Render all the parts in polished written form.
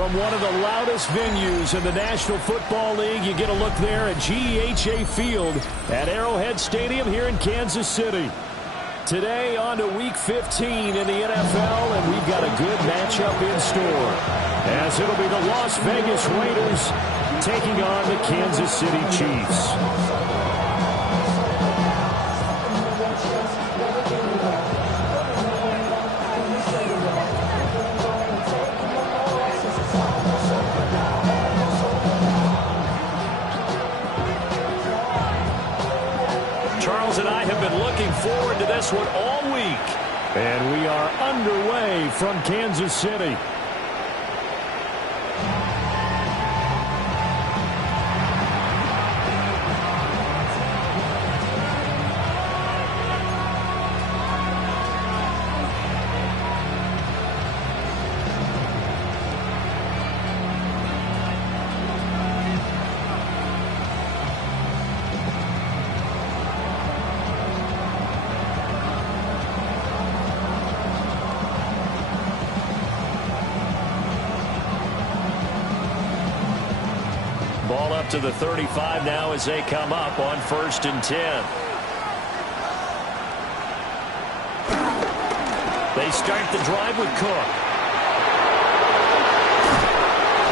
From one of the loudest venues in the National Football League, you get a look there at GEHA Field at Arrowhead Stadium here in Kansas City. Today on to Week 15 in the NFL, and we've got a good matchup in store, as it'll be the Las Vegas Raiders taking on the Kansas City Chiefs. Charles and I have been looking forward to this one all week. And we are underway from Kansas City. Ball up to the 35 now as they come up on 1st and 10. They start the drive with Cook.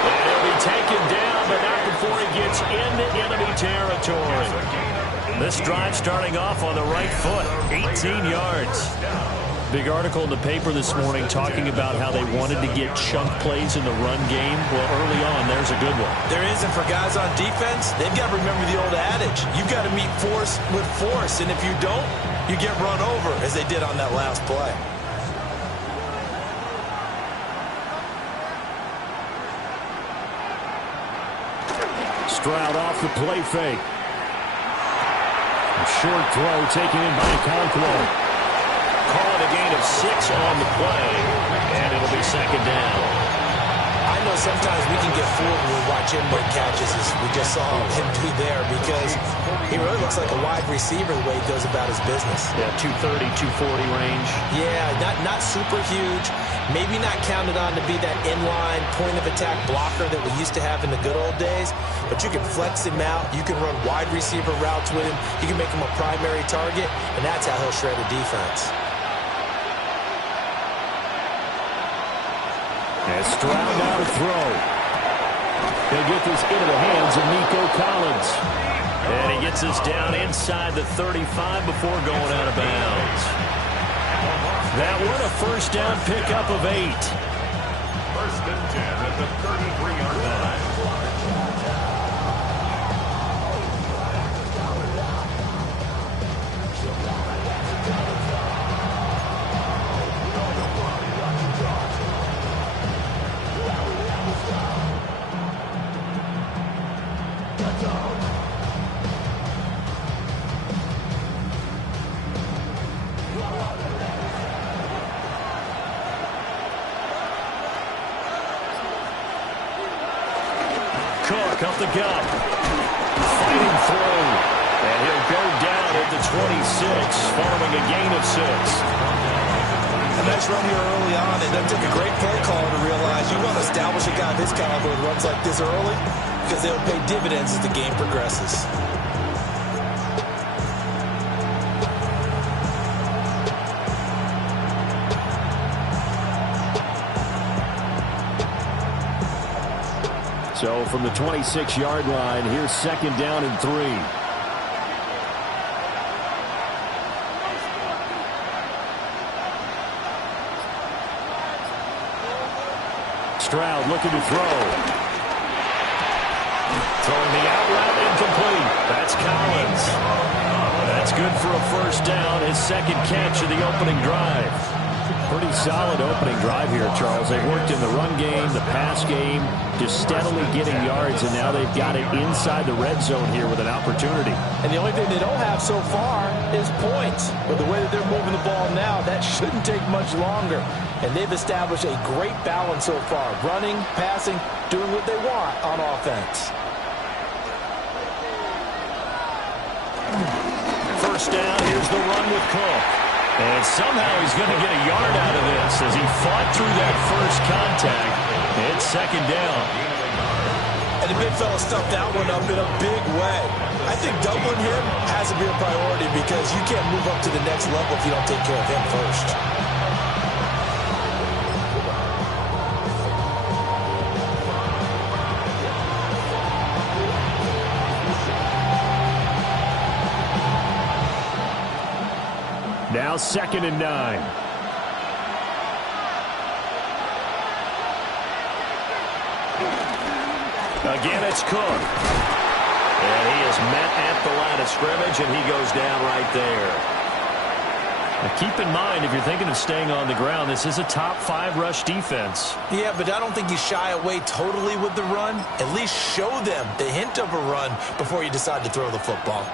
And he'll be taken down, but not before he gets into enemy territory. This drive starting off on the right foot, 18 yards. Big article in the paper this morning talking about how they wanted to get chunk plays in the run game. Well, early on, there's a good one. There is, and for guys on defense, they've got to remember the old adage. You've got to meet force with force, and if you don't, you get run over, as they did on that last play. Stroud off the play fake. A short throw taken in by Conquo. Call it a gain of 6 on the play, and it'll be 2nd down. I know sometimes we can get fooled when we watch him make catches, as we just saw him do there, because he really looks like a wide receiver the way he goes about his business. Yeah, 230, 240 range. Yeah, not super huge. Maybe not counted on to be that inline point-of-attack blocker that we used to have in the good old days, but you can flex him out. You can run wide receiver routes with him. You can make him a primary target, and that's how he'll shred a defense. And Stroud now to throw. He'll get this into the hands of Nico Collins. And he gets us down inside the 35 before going out of bounds. That one a 1st down pickup of 8. 1st and 10 at the 33-yard line. Cook up the gut. Fighting through. And he'll go down at the 26, following a gain of 6. A nice run here early on, and that took a great play caller to realize you want to establish a guy this caliber with runs like this early, because they'll pay dividends as the game progresses. So from the 26-yard line, here's 2nd down and 3. Stroud looking to throw. Throwing the out route incomplete. That's Collins. That's good for a 1st down, his 2nd catch of the opening drive. Pretty solid opening drive here, Charles. They worked in the run game, the pass game, just steadily getting yards, and now they've got it inside the red zone here with an opportunity. And the only thing they don't have so far is points. But the way that they're moving the ball now, that shouldn't take much longer. And they've established a great balance so far. Running, passing, doing what they want on offense. 1st down, here's the run with Cook. And somehow he's going to get a yard out of this as he fought through that first contact It's second down. And the big fella stuffed that one up in a big way. I think doubling him has to be a priority because you can't move up to the next level if you don't take care of him first. Now 2nd and 9. Again, it's Cook. And he is met at the line of scrimmage, and he goes down right there. Now keep in mind, if you're thinking of staying on the ground, this is a top 5 rush defense. Yeah, but I don't think you shy away totally with the run. At least show them the hint of a run before you decide to throw the football.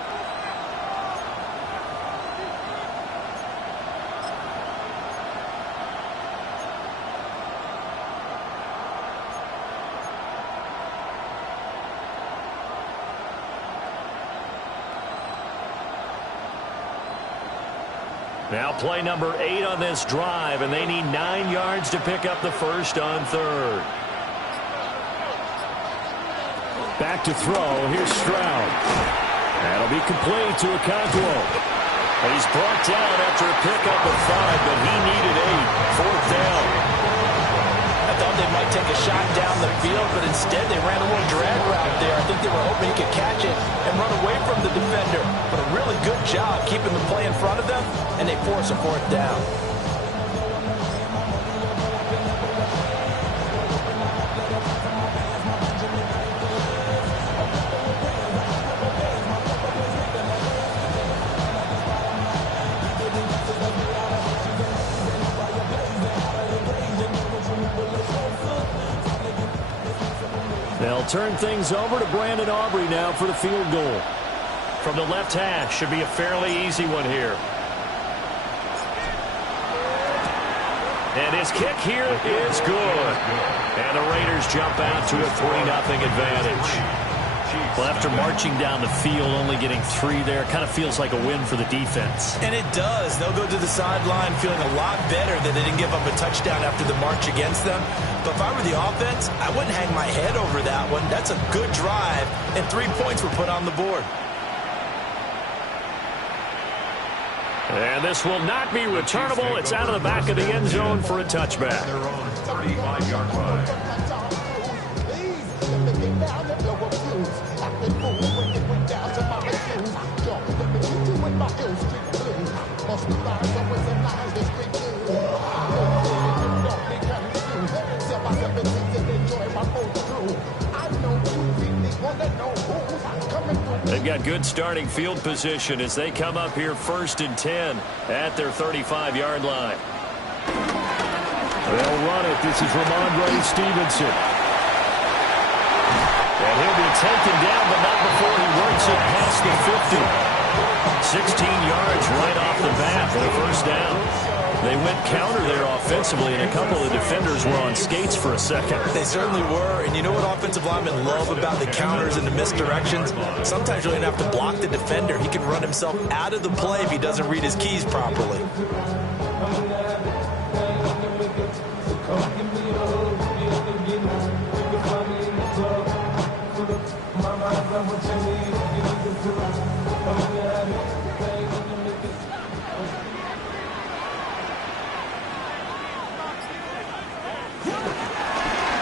Now play number 8 on this drive, and they need 9 yards to pick up the first on 3rd. Back to throw. Here's Stroud. That'll be complete to Okonkwo. He's brought down after a pickup of 5, but he needed 8. 4th down. I thought they might take a shot down the field, but instead they ran a little drag route there. I think they were hoping he could catch it and run away from the defender. But a really good job keeping the play in front of them, and they force a 4th down. They'll turn things over to Brandon Aubrey now for the field goal. From the left hash, should be a fairly easy one here. And his kick here is good. And the Raiders jump out to a 3-0 advantage. Well, after marching down the field, only getting 3 there, kind of feels like a win for the defense. And it does. They'll go to the sideline feeling a lot better that they didn't give up a touchdown after the march against them. But if I were the offense, I wouldn't hang my head over that one. That's a good drive, and 3 points were put on the board. And this will not be returnable. It's out of the back of the end zone for a touchback. Their own 35-yard line. They've got good starting field position as they come up here 1st and 10 at their 35-yard line. They'll run it. This is Ramondre Stevenson. And he'll be taken down, but not before he works it past the 50. 16 yards right off the bat for the first down. They went counter there offensively, and a couple of defenders were on skates for a second. They certainly were, and you know what offensive linemen love about the counters and the misdirections? Sometimes you don't even have to block the defender. He can run himself out of the play if he doesn't read his keys properly.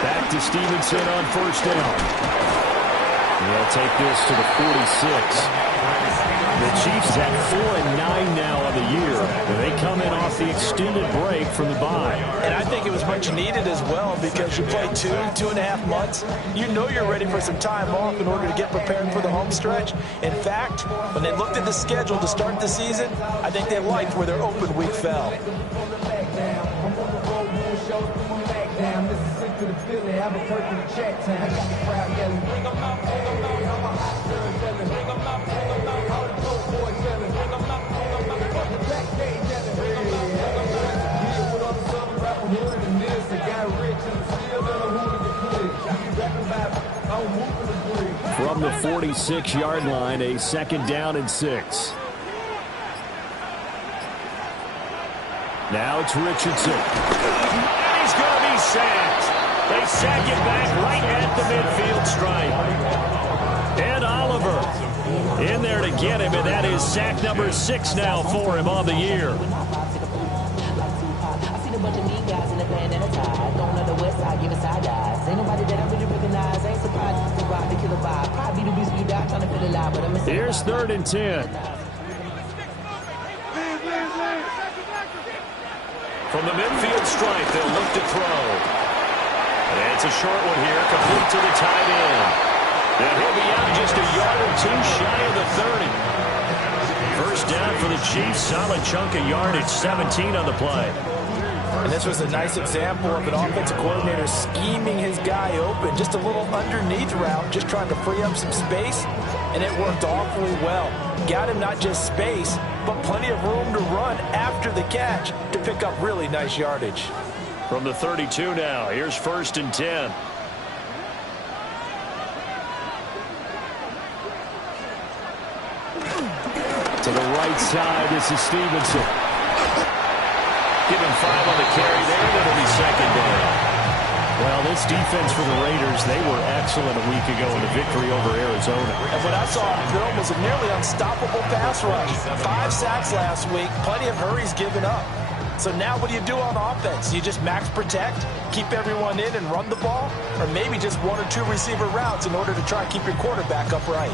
Back to Stevenson on 1st down. They'll take this to the 46. The Chiefs at 4-9 now on the year. And they come in off the extended break from the bye. And I think it was much needed as well because you play 2.5 months. You know you're ready for some time off in order to get prepared for the home stretch. In fact, when they looked at the schedule to start the season, I think they liked where their open week fell. From the 46-yard line, a 2nd down and 6. Now it's Richardson. And he's going to be sacked. They sack it back right at the midfield stripe. And Oliver in there to get him, and that is sack number 6 now for him on the year. Here's 3rd and 10. From the midfield stripe, they'll look to throw. And it's a short one here, complete to the tight end. And he'll be out just a yard or 2 shy of the 30. First down for the Chiefs, solid chunk of yardage, 17 on the play. And this was a nice example of an offensive coordinator scheming his guy open. Just a little underneath route, just trying to free up some space, and it worked awfully well. Got him not just space, but plenty of room to run after the catch to pick up really nice yardage. From the 32 now, here's 1st and 10. To the right side, this is Stevenson. Give him 5 on the carry there, and it'll be 2nd down. Well, this defense for the Raiders, they were excellent a week ago in the victory over Arizona. And what I saw on film was a nearly unstoppable pass rush. 5 sacks last week, plenty of hurries given up. So now what do you do on offense? You just max protect, keep everyone in and run the ball? Or maybe just 1 or 2 receiver routes in order to try and keep your quarterback upright?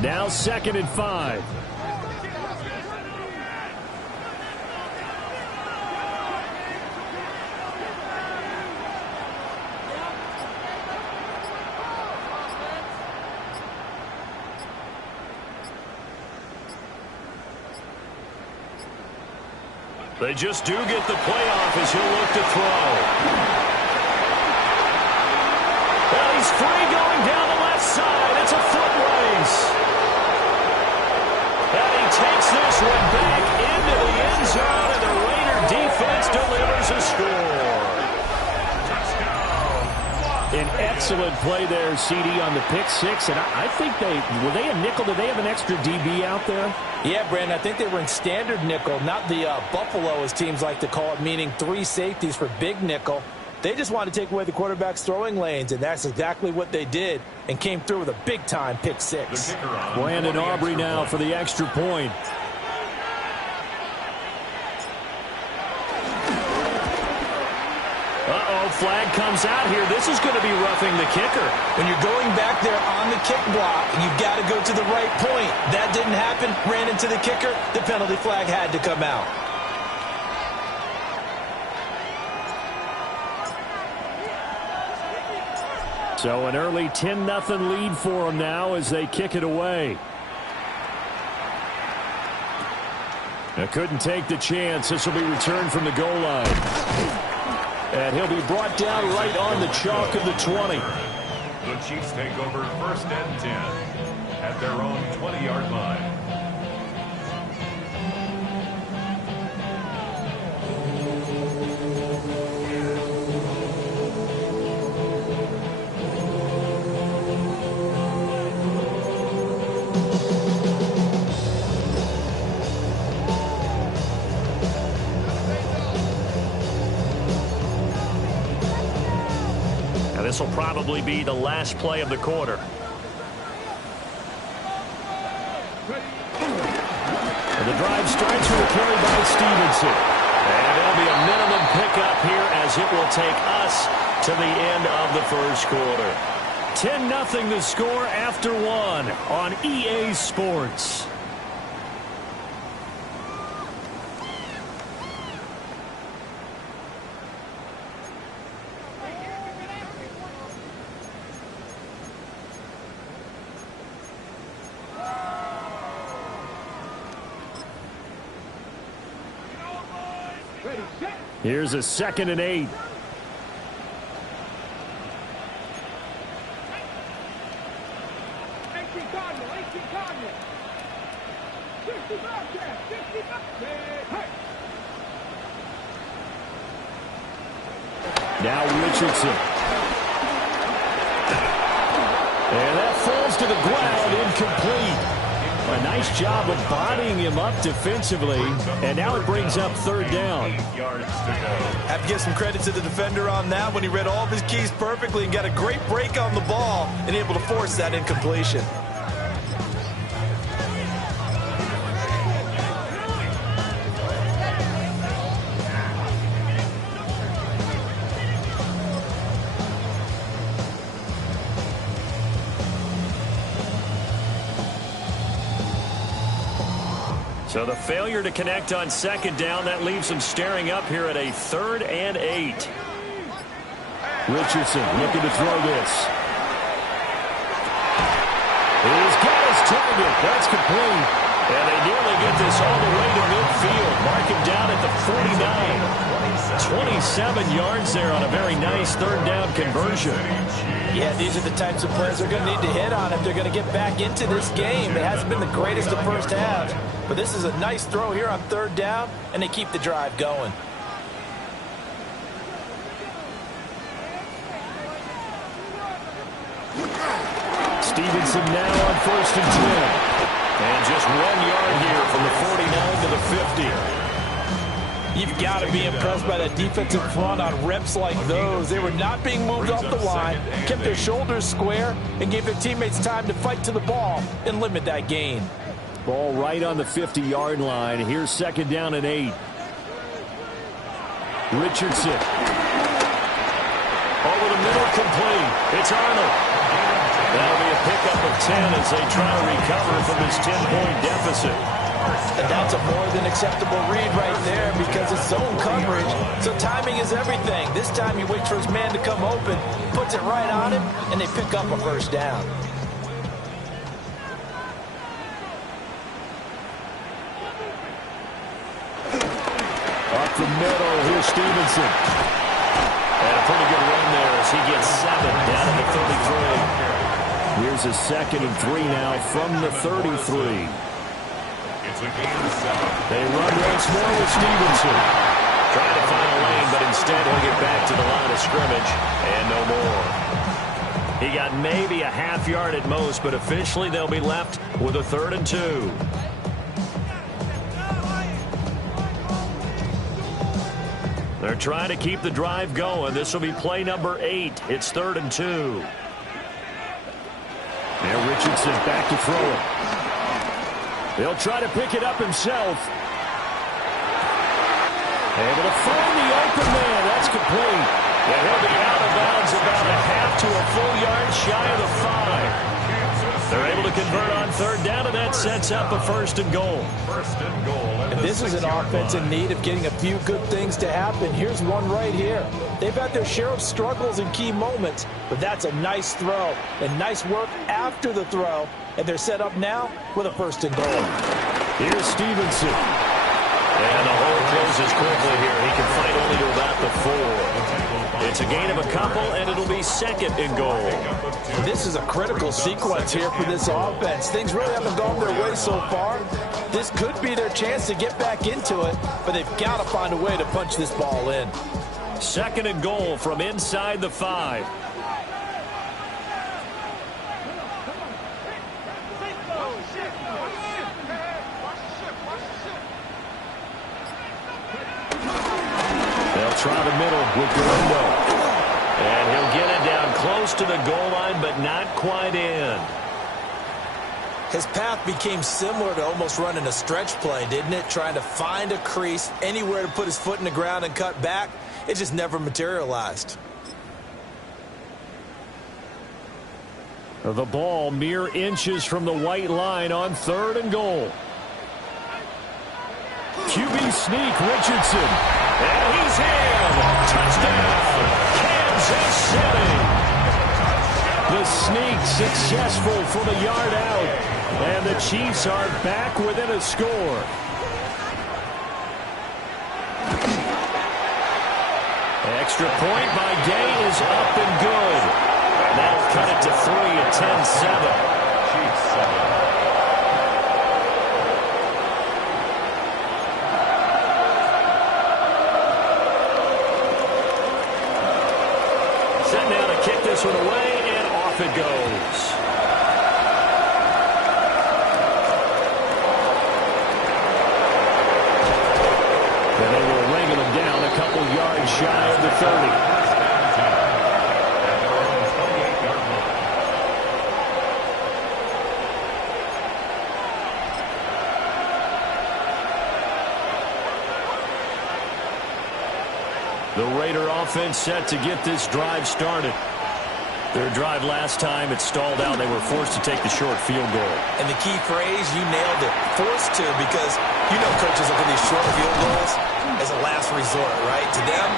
Now 2nd and 5. They just do get the playoff as he'll look to throw. Well, he's free going down the left side. It's a foot race. And he takes this one back into the end zone, and the Raider defense delivers a score. An excellent play there, CD, on the pick 6. And I think were they a nickel? Did they have an extra DB out there? Yeah, Brandon, I think they were in standard nickel, not the Buffalo, as teams like to call it, meaning 3 safeties for big nickel. They just wanted to take away the quarterback's throwing lanes, and that's exactly what they did, and came through with a big-time pick 6. Brandon Aubrey now for the extra point. Uh-oh, flag comes out here. This is going to be roughing the kicker. When you're going back there on the kick block, you've got to go to the right point. That didn't happen, ran into the kicker. The penalty flag had to come out. So an early 10-0 lead for them now as they kick it away. Now couldn't take the chance. This will be returned from the goal line. And he'll be brought down right on the chalk of the 20. The Chiefs take over 1st and 10 at their own 20-yard line. This will probably be the last play of the quarter. And the drive starts with a carry by Stevenson. And it'll be a minimum pickup here as it will take us to the end of the first quarter. 10-0 the score after 1 on EA Sports. Here's a 2nd and 8. Now Richardson. And that falls to the ground, incomplete. A nice job of bodying him up defensively, and now it brings up third down. 8 yards to go. Have to give some credit to the defender on that when he read all of his keys perfectly and got a great break on the ball and able to force that incompletion. So the failure to connect on second down, that leaves him staring up here at a 3rd and 8. Richardson looking to throw this. He's got his target. That's complete. And they nearly get this all the way to midfield. Mark him down at the 49. 27 yards there on a very nice 3rd down conversion. Yeah, these are the types of plays they're going to need to hit on if they're going to get back into this game. It hasn't been the greatest of first halves, but this is a nice throw here on 3rd down, and they keep the drive going. Stevenson now on 1st and 10. And just 1 yard here from the 49 to the 50. You've got to be impressed by that defensive front on reps like those. They were not being moved off the line, kept their shoulders square, and gave their teammates time to fight to the ball and limit that gain. Ball right on the 50-yard line. Here's 2nd down and 8. Richardson. Over the middle, complete. It's Arnold. That'll be a pickup of 10 as they try to recover from this 10-point deficit. And that's a more than acceptable read right there because it's zone coverage, so timing is everything. This time he waits for his man to come open, puts it right on him, and they pick up a 1st down. Up the middle, here's Stevenson. And a pretty good run there as he gets 7 down at the 33. Here's a 2nd and 3 now from the 33. They run once more with Stevenson. Trying to find a lane, but instead he'll get back to the line of scrimmage and no more. He got maybe a half yard at most, but officially they'll be left with a 3rd and 2. They're trying to keep the drive going. This will be play number 8. It's 3rd and 2. Now Richardson back to throw it. He'll try to pick it up himself. Able to find the open man. That's complete. And he'll be out of bounds about a half to a full yard shy of the 5. They're able to convert on 3rd down, and that sets up a 1st and goal. And this is an offense in need of getting a few good things to happen. Here's one right here. They've had their share of struggles in key moments, but that's a nice throw and nice work after the throw. And they're set up now with a 1st and goal. Here's Stevenson. And the hole closes quickly here. He can fight only to about the 4. It's a gain of a couple, and it'll be 2nd and goal. This is a critical sequence here for this offense. Things really haven't gone their way so far. This could be their chance to get back into it, but they've got to find a way to punch this ball in. 2nd and goal from inside the 5. Try the middle with Galindo. And he'll get it down close to the goal line, but not quite in. His path became similar to almost running a stretch play, didn't it? Trying to find a crease, anywhere to put his foot in the ground and cut back. It just never materialized. The ball mere inches from the white line on 3rd and goal. QB sneak, Richardson. And he's in. Touchdown, Kansas City. The sneak successful from a yard out. And the Chiefs are back within a score. Extra point by Gay is up and good. And that'll cut it to 3 at 10-7. Chiefs 7. Set now to kick this one away, and off it goes. 30. At their own 28-yard line. The Raider offense set to get this drive started. Their drive last time, it stalled out. They were forced to take the short field goal. And the key phrase, you nailed it. Forced to, because you know coaches look at these short field goals as a last resort, right? To them,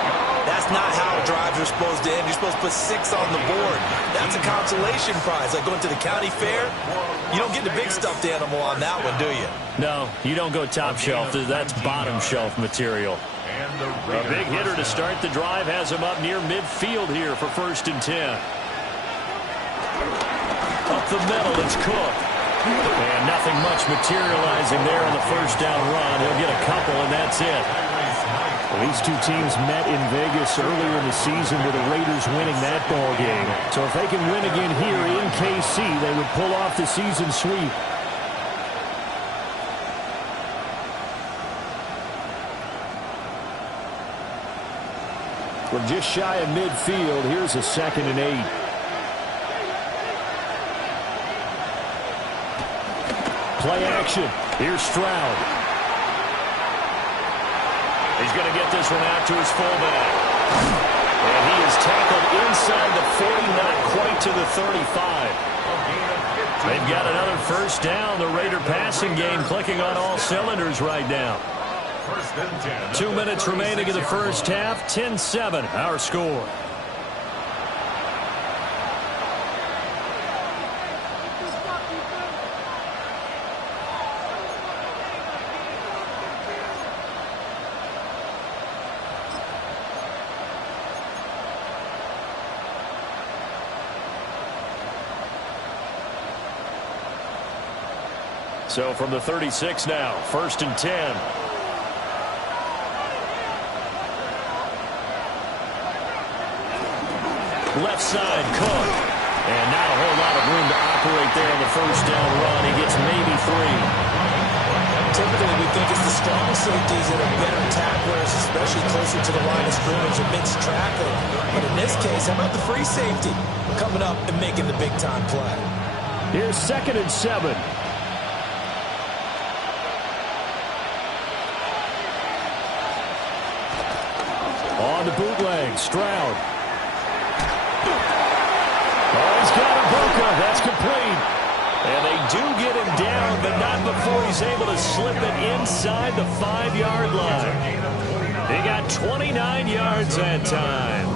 that's not how drives are supposed to end. You're supposed to put 6 on the board. That's a consolation prize. Like going to the county fair, you don't get the big stuffed animal on that one, do you? No, you don't go top shelf. That's bottom shelf material. A big hitter to start the drive has him up near midfield here for 1st and 10. Up the middle, it's Cook. And nothing much materializing there on the first down run. He'll get a couple, and that's it. Well, these two teams met in Vegas earlier in the season with the Raiders winning that ball game. So if they can win again here in KC, they would pull off the season sweep. From just shy of midfield, here's a 2nd and 8. Play action. Here's Stroud. He's going to get this one out to his fullback. And he is tackled inside the 40, not quite to the 35. They've got another first down. The Raider passing game clicking on all cylinders right now. 2 minutes remaining in the first half. 10-7, our score. So from the 36 now, 1st and 10. Left side, Cook. And not a whole lot of room to operate there on the first down run. He gets maybe 3. Typically, we think it's the strong safeties that are better tacklers, especially closer to the line of scrimmage amidst traffic. But in this case, how about the free safety coming up and making the big-time play? Here's 2nd and 7. On the bootleg, Stroud. Oh, he's got Ibuka. That's complete. And they do get him down, but not before he's able to slip it inside the 5-yard line. They got 29 yards that time.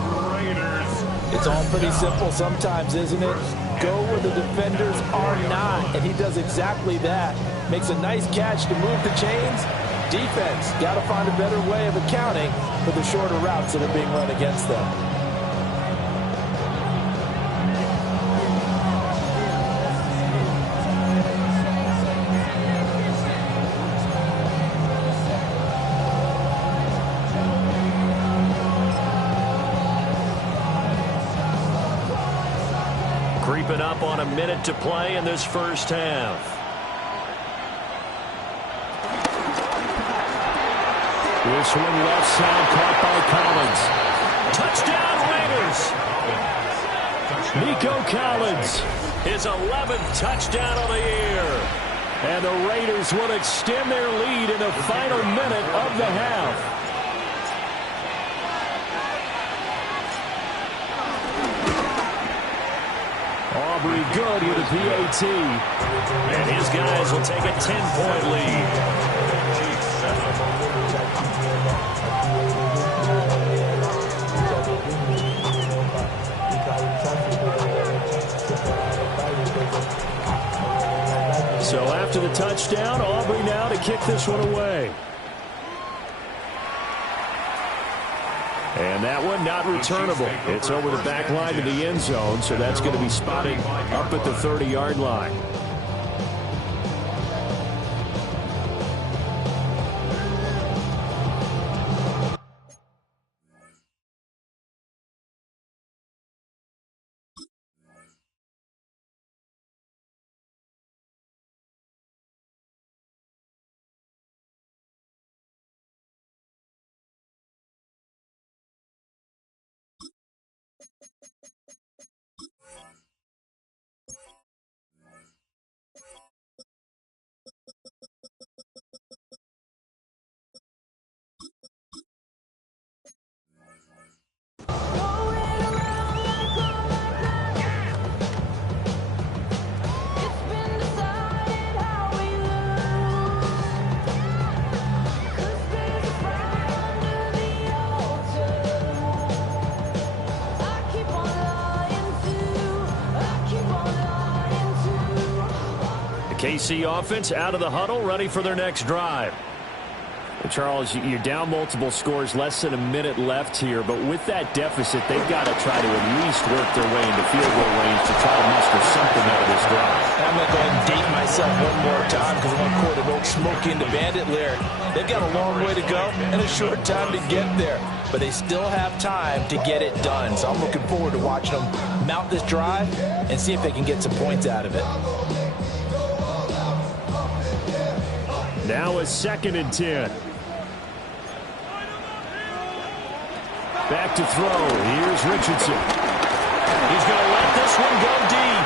It's all pretty simple sometimes, isn't it? Go where the defenders are not, and he does exactly that. Makes a nice catch to move the chains. Defense, got to find a better way of accounting for the shorter routes that are being run against them. Creeping up on a minute to play in this first half. This one left side caught by Collins. Touchdown Raiders! Nico Collins, his 11th touchdown of the year. And the Raiders will extend their lead in the final minute of the half. Aubrey good with a PAT. And his guys will take a 10-point lead. So after the touchdown, Aubrey now to kick this one away. And that one not returnable. It's over the back line to the end zone, so that's going to be spotted up at the 30-yard line. KC offense out of the huddle, ready for their next drive. And Charles, you're down multiple scores, less than a minute left here, but with that deficit, they've got to try to at least work their way into field goal range to try to muster something out of this drive. I'm going to go ahead and date myself one more time because I want to quote an old Smokey and the Bandit lyric. They've got a long way to go and a short time to get there, but they still have time to get it done. So I'm looking forward to watching them mount this drive and see if they can get some points out of it. Now a 2nd and 10. Back to throw. Here's Richardson. He's going to let this one go deep.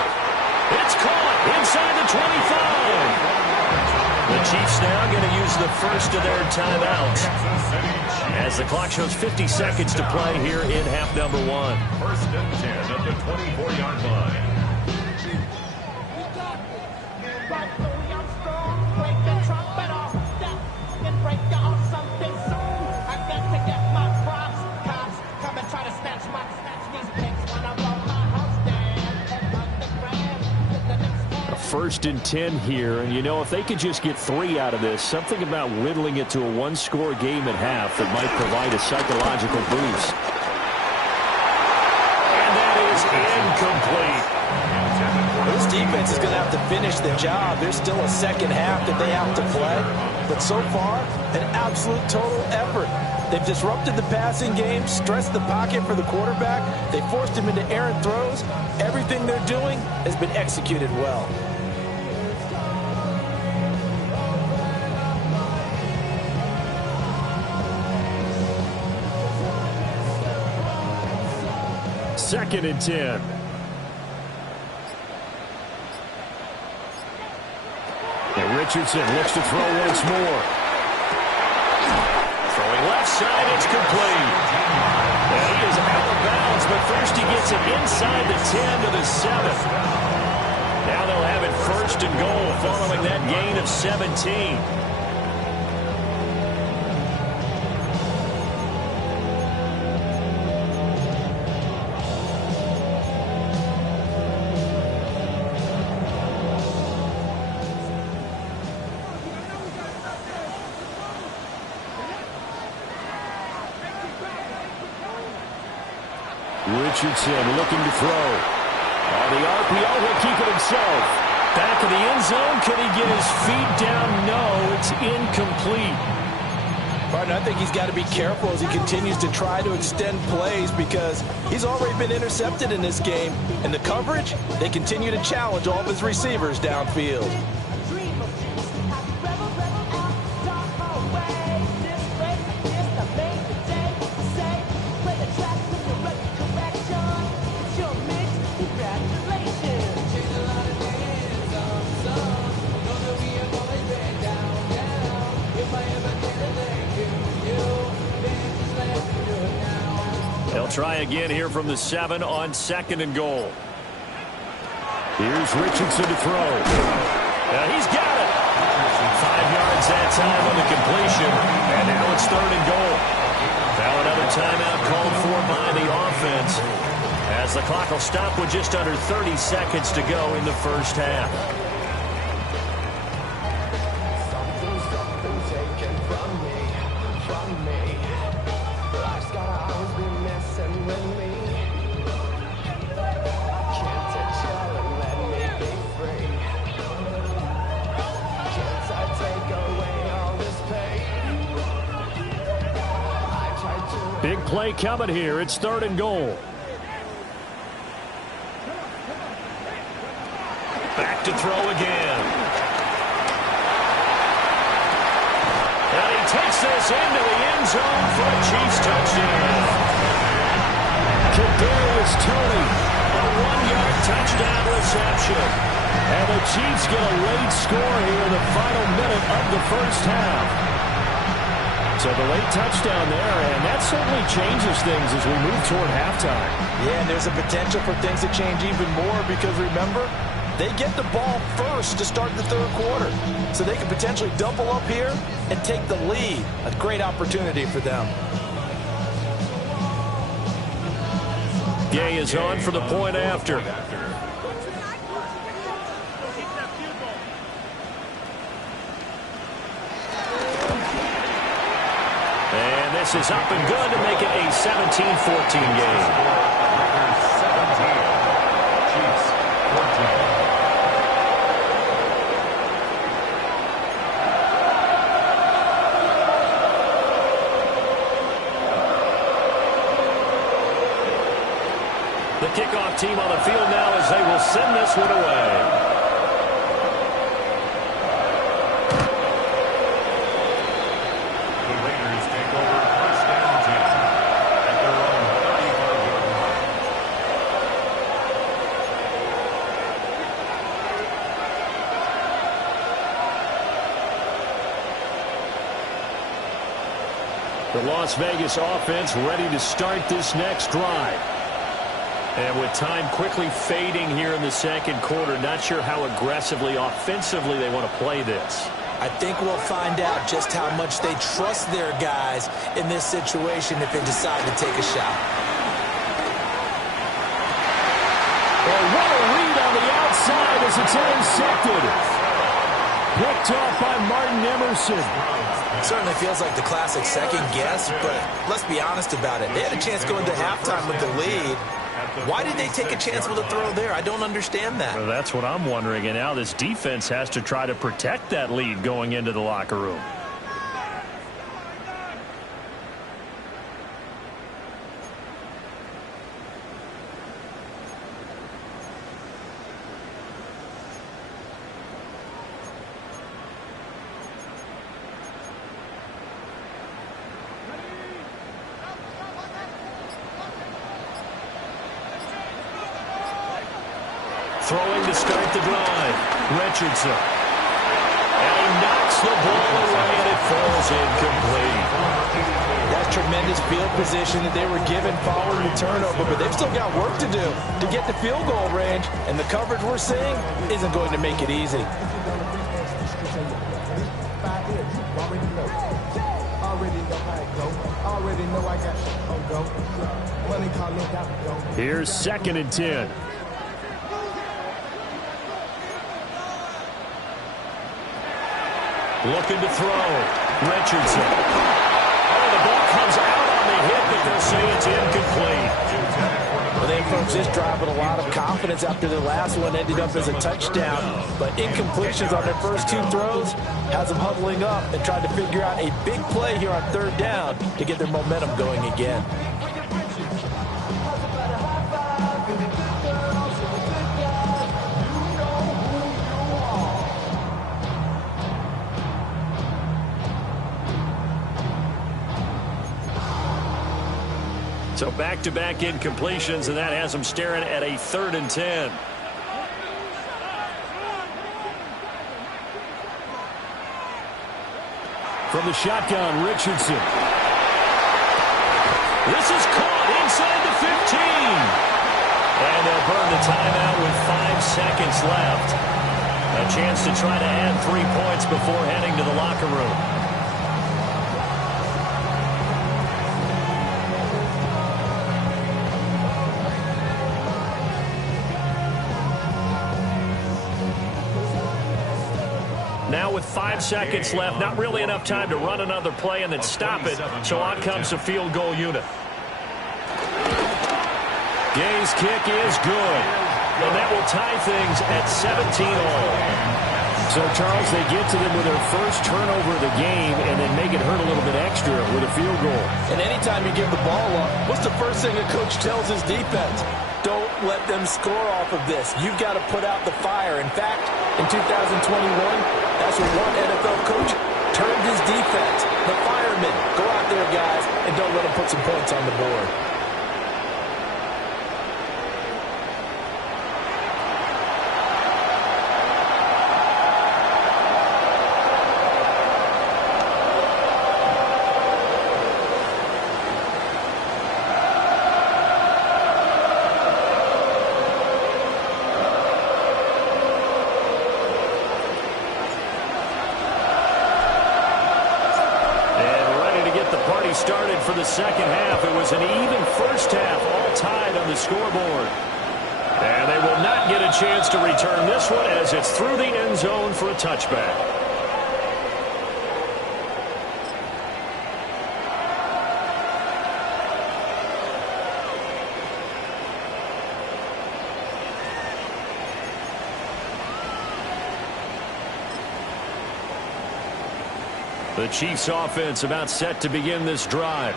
It's caught inside the 25. The Chiefs now going to use the first of their timeouts as the clock shows 50 seconds to play here in half number 1. 1st and 10 at the 24-yard line. A 1st and 10 here, and you know, if they could just get 3 out of this, something about whittling it to a one-score game at half that might provide a psychological boost. And that is incomplete. This defense is going to have to finish the job. There's still a second half that they have to play, but so far, an absolute total effort. They've disrupted the passing game, stressed the pocket for the quarterback. They forced him into errant throws. Everything they're doing has been executed well. Second and 10. And Richardson looks to throw once more. Throwing left side, it's complete. And he is out of bounds, but first he gets it inside the 10 to the 7. Now they'll have it 1st and goal following that gain of 17. Richardson looking to throw. On the RPO, he'll keep it himself. Back in the end zone, can he get his feet down? No, it's incomplete. Partner, I think he's got to be careful as he continues to try to extend plays because he's already been intercepted in this game. And the coverage, they continue to challenge all of his receivers downfield. They'll try again here from the 7 on 2nd and goal. Here's Richardson to throw. Now he's got it. 5 yards that time on the completion. And now it's 3rd and goal. Now another timeout called for by the offense, as the clock will stop with just under 30 seconds to go in the first half. Big play coming here. It's 3rd and goal. Back to throw again. And he takes this into the end zone for a Chiefs touchdown. Kadarius Toney, a 1-yard touchdown reception. And the Chiefs get a late score here in the final minute of the first half. So the late touchdown there, and that certainly changes things as we move toward halftime. Yeah, and there's a potential for things to change even more because, remember, they get the ball first to start the 3rd quarter. So they could potentially double up here and take the lead. A great opportunity for them. Gay is on for the point after. pass is up and good to make it a 17-14 game. Raiders 17, Chiefs 14. The kickoff team on the field now as they will send this one away. The Raiders take over first and 10 at their own 35-yard line. The Las Vegas offense ready to start this next drive. And with time quickly fading here in the second quarter, not sure how aggressively, offensively they want to play this. I think we'll find out just how much they trust their guys in this situation if they decide to take a shot. Well, what a read on the outside as it's intercepted. Picked off by Martin Emerson. Certainly feels like the classic second guess, but let's be honest about it. They had a chance going to halftime with the lead. Why did they take a chance with a throw there? I don't understand that. Well, that's what I'm wondering. And now this defense has to try to protect that lead going into the locker room. Throwing to start the drive, Richardson. And he knocks the ball away, and it falls incomplete. That's tremendous field position that they were given following the turnover, but they've still got work to do to get the field goal range, and the coverage we're seeing isn't going to make it easy. Here's 2nd and 10. Looking to throw. Richardson. Oh, the ball comes out on the hit, but they'll say it's incomplete. Well, they approached this drive with a lot of confidence after their last one ended up as a touchdown. But incompletions on their first two throws has them huddling up and trying to figure out a big play here on 3rd down to get their momentum going again. So back-to-back incompletions, and that has them staring at a 3rd and 10. From the shotgun, Richardson. This is caught inside the 15. And they'll burn the timeout with 5 seconds left. A chance to try to add 3 points before heading to the locker room. Now with 5 seconds left, not really enough time to run another play and then stop it, so on comes the field goal unit. Gay's kick is good, and that will tie things at 17 all. So, Charles, they get to them with their first turnover of the game and then make it hurt a little bit extra with a field goal. And anytime you give the ball up, what's the first thing a coach tells his defense? Don't let them score off of this. You've got to put out the fire. In fact, in 2021, that's what one NFL coach termed his defense. The firemen. Go out there, guys, and don't let them put some points on the board. Started for the second half. It was an even first half, all tied on the scoreboard. And they will not get a chance to return this one as it's through the end zone for a touchback. The Chiefs offense about set to begin this drive.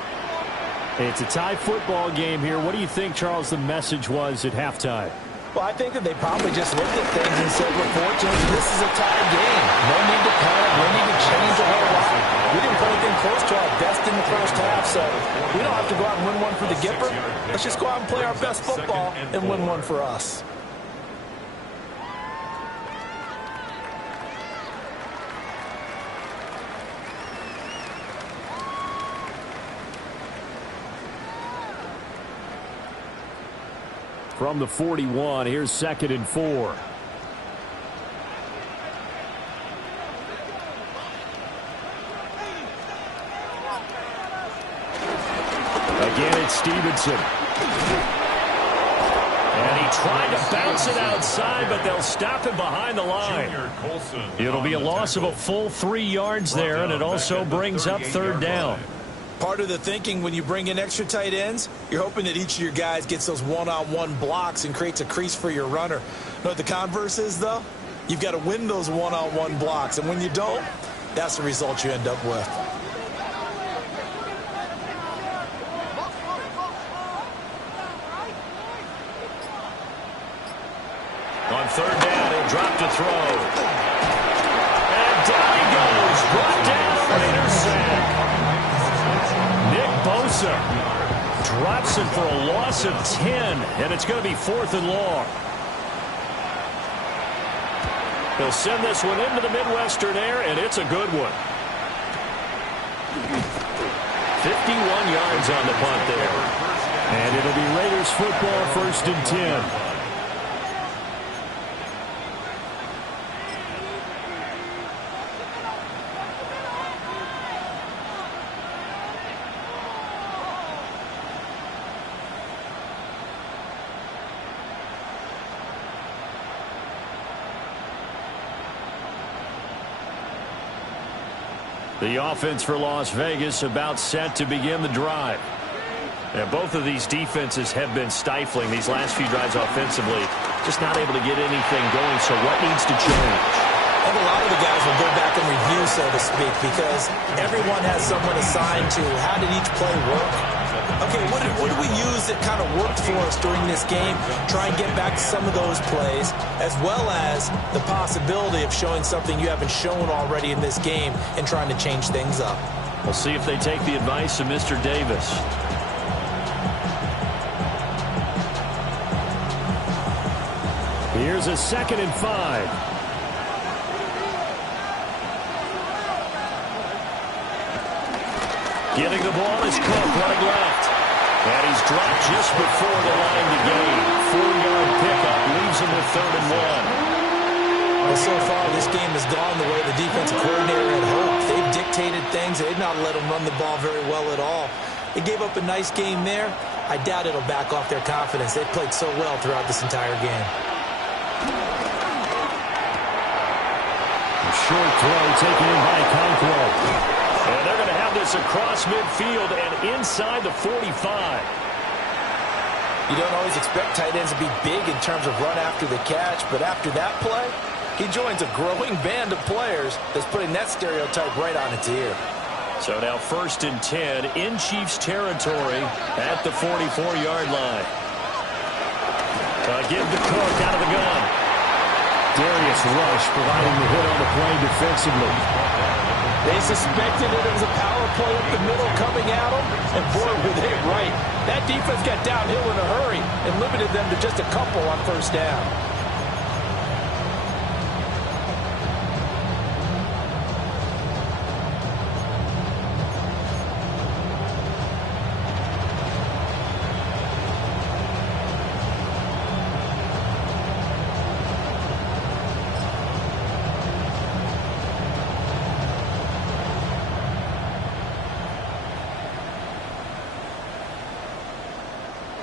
It's a tie football game here. What do you think, Charles, the message was at halftime? Well, I think that they probably just looked at things and said, we're fortunate this is a tie game. No need to panic. No need to change a whole lot. We didn't play anything close to our best in the first half, so we don't have to go out and win one for the Gipper. Let's just go out and play our best football and win one for us. From the 41, here's 2nd and 4. Again, it's Stevenson. And he tried to bounce it outside, but they'll stop him behind the line. It'll be a loss of a full 3 yards there, and it also brings up 3rd down. Part of the thinking when you bring in extra tight ends, you're hoping that each of your guys gets those one-on-one blocks and creates a crease for your runner. You know what the converse is, though? You've got to win those one-on-one blocks, and when you don't, that's the result you end up with. On 3rd down, he'll drop to throw. And down he goes. Brought down on Raider sack. Bosa drops it for a loss of 10, and it's going to be 4th and long. They'll send this one into the Midwestern air, and it's a good one. 51 yards on the punt there. And it'll be Raiders football, 1st and 10. The offense for Las Vegas about set to begin the drive. Now, both of these defenses have been stifling these last few drives offensively. Just not able to get anything going, so what needs to change? I think a lot of the guys will go back and review, so to speak, because everyone has someone assigned to how did each play work. Okay, what did we use that kind of worked for us during this game? Try and get back to some of those plays, as well as the possibility of showing something you haven't shown already in this game and trying to change things up. We'll see if they take the advice of Mr. Davis. Here's a 2nd and 5. Getting the ball is Cook running left. And he's dropped just before the line to gain. 4-yard pickup leaves him with 3rd and 1. Well, so far this game has gone the way the defensive coordinator had hoped. They've dictated things. They've not let them run the ball very well at all. They gave up a nice game there. I doubt it'll back off their confidence. They've played so well throughout this entire game. A short throw taken in by Conquo. And they're going to have this across midfield and inside the 45. You don't always expect tight ends to be big in terms of run after the catch, but after that play, he joins a growing band of players that's putting that stereotype right on its ear. So now 1st and 10 in Chiefs territory at the 44-yard line. Give to Cook out of the gun. Darius Rush providing the hit on the play defensively. They suspected it was a power play up the middle coming at them, and boy, were they right. That defense got downhill in a hurry and limited them to just a couple on 1st down.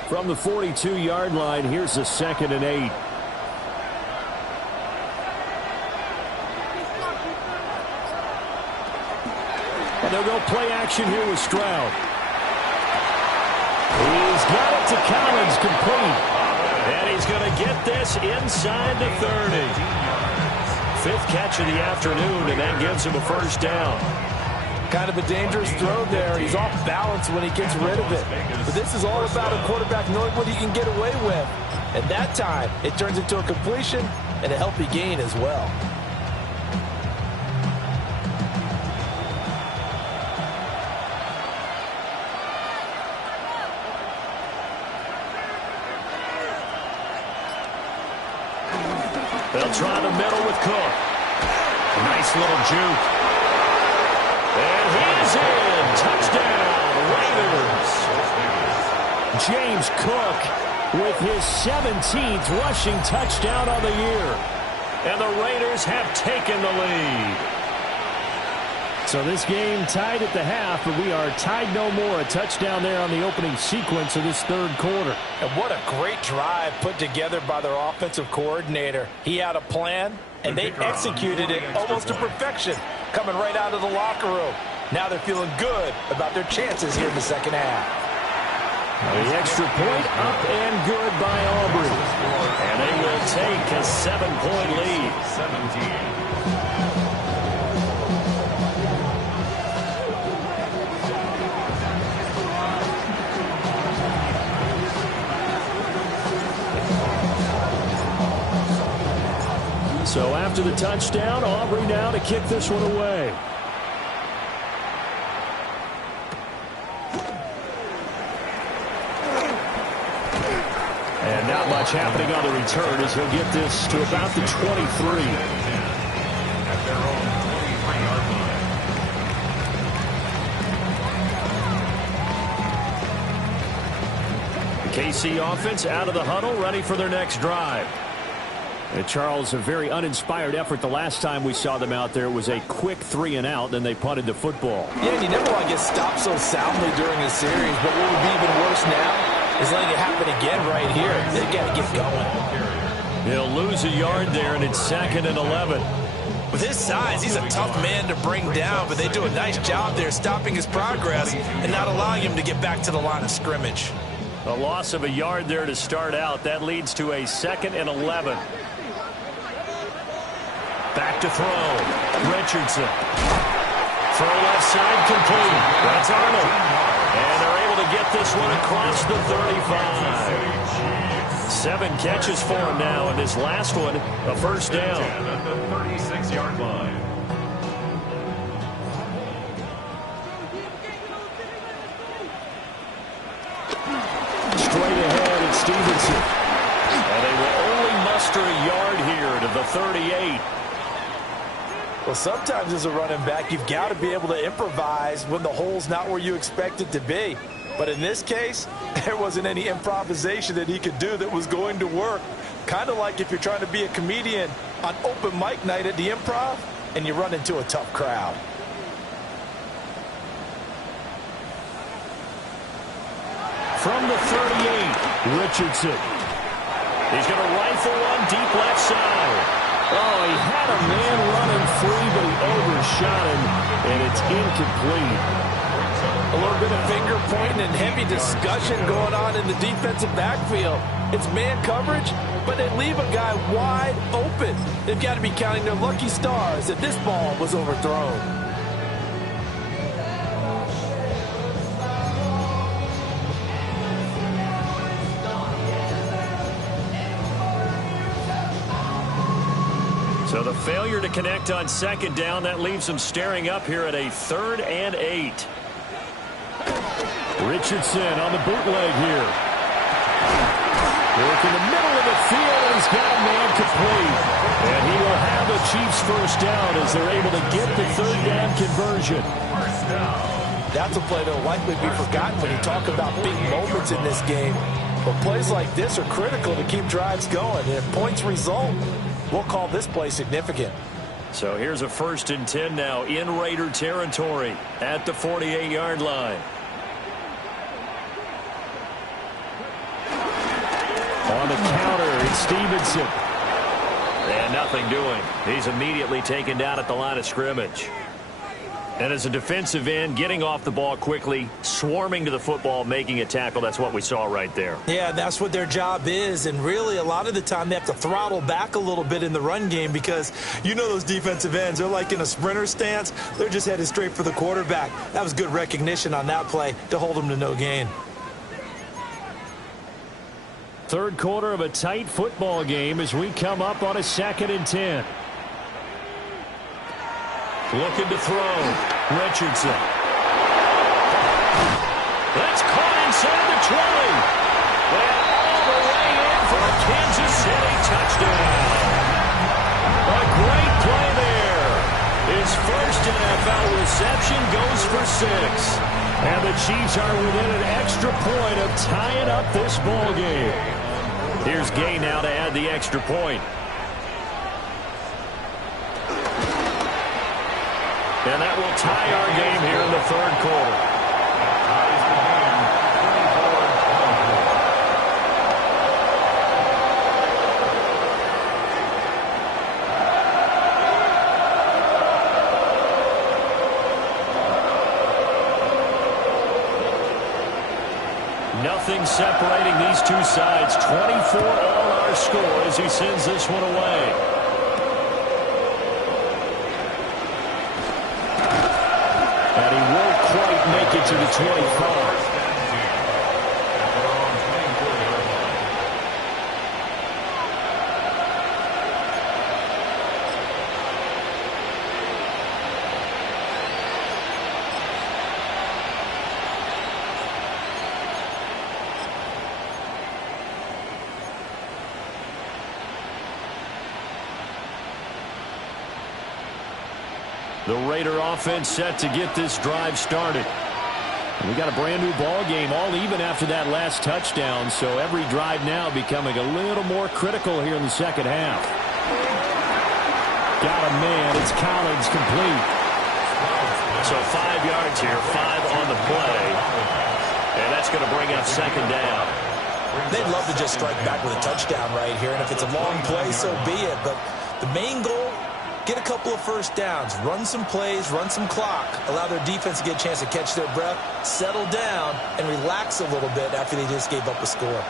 From the 42-yard line, here's a 2nd and 8. And they'll go play action here with Stroud. He's got it to Collins, complete. And he's going to get this inside the 30. 5th catch of the afternoon, and that gives him a 1st down. Kind of a dangerous throw there. He's off balance when he gets rid of it. But this is all about a quarterback knowing what he can get away with. And that time, it turns into a completion and a healthy gain as well. They'll try the middle with Cook. Nice little juke. And he's in. Touchdown, Raiders. James Cook with his 17th rushing touchdown on the year. And the Raiders have taken the lead. So this game tied at the half, but we are tied no more. A touchdown there on the opening sequence of this third quarter. And what a great drive put together by their offensive coordinator. He had a plan, and they executed it almost to perfection, coming right out of the locker room. Now they're feeling good about their chances here in the second half. The extra point up and good by Aubrey. And they will take a 7-point lead. 17. So after the touchdown, Aubrey now to kick this one away. And not much happening on the return as he'll get this to about the 23. At their own 23-yard line. The KC offense out of the huddle, ready for their next drive. Charles, a very uninspired effort the last time we saw them out there. It was a quick 3-and-out, then they punted the football. Yeah, and you never want to get stopped so soundly during a series, but what would be even worse now is letting it happen again right here. They got to get going. He'll lose a yard there, and it's 2nd and 11. With his size, he's a tough man to bring down, but they do a nice job there stopping his progress and not allowing him to get back to the line of scrimmage. A loss of a yard there to start out. That leads to a 2nd and 11. Back to throw. Richardson. Throw left side complete. That's Arnold. And they're able to get this one across the 35. 7 catches for him now, and his last one, a first down. At the 36-yard line. Straight ahead, it's Stevenson. And they will only muster a yard here to the 38. Well, sometimes as a running back, you've got to be able to improvise when the hole's not where you expect it to be. But in this case, there wasn't any improvisation that he could do that was going to work. Kind of like if you're trying to be a comedian on open mic night at the Improv and you run into a tough crowd. From the 38, Richardson. He's going to rifle one deep left side. Oh, he had a man running free, but he overshot him, and it's incomplete. A little bit of finger pointing and heavy discussion going on in the defensive backfield. It's man coverage, but they leave a guy wide open. They've got to be counting their lucky stars that this ball was overthrown. So the failure to connect on 2nd down, that leaves them staring up here at a 3rd and 8. Richardson on the bootleg here. Work in the middle of the field, and he's got a man complete. And he will have the Chiefs first down as they're able to get the 3rd down conversion. That's a play that will likely be forgotten when you talk about big moments in this game. But plays like this are critical to keep drives going. And if points result, we'll call this play significant. So here's a 1st and 10 now in Raider territory at the 48-yard line. On the counter, it's Stevenson. And nothing doing. He's immediately taken down at the line of scrimmage. And as a defensive end, getting off the ball quickly, swarming to the football, making a tackle, that's what we saw right there. Yeah, that's what their job is. And really, a lot of the time, they have to throttle back a little bit in the run game because you know those defensive ends, they're like in a sprinter stance. They're just headed straight for the quarterback. That was good recognition on that play to hold them to no gain. Third quarter of a tight football game as we come up on a 2nd and 10. Looking to throw. Richardson. That's caught inside the 20. And all the way in for a Kansas City touchdown. A great play there. His first NFL reception goes for 6. And the Chiefs are within an extra point of tying up this ball game. Here's Gay now to add the extra point. And that will tie our game here in the third quarter. Nothing separating these two sides. 24 all our score as he sends this one away. And he won't quite make it to the 25. The Raider offense set to get this drive started. And we got a brand new ball game, all even after that last touchdown. So every drive now becoming a little more critical here in the second half. Got a man. It's Collins complete. So 5 yards here, 5 on the play. And that's going to bring up second down. They'd love to just strike back with a touchdown right here. And if it's a long play, so be it. But the main goal, get a couple of first downs, run some plays, run some clock, allow their defense to get a chance to catch their breath, settle down, and relax a little bit after they just gave up a score.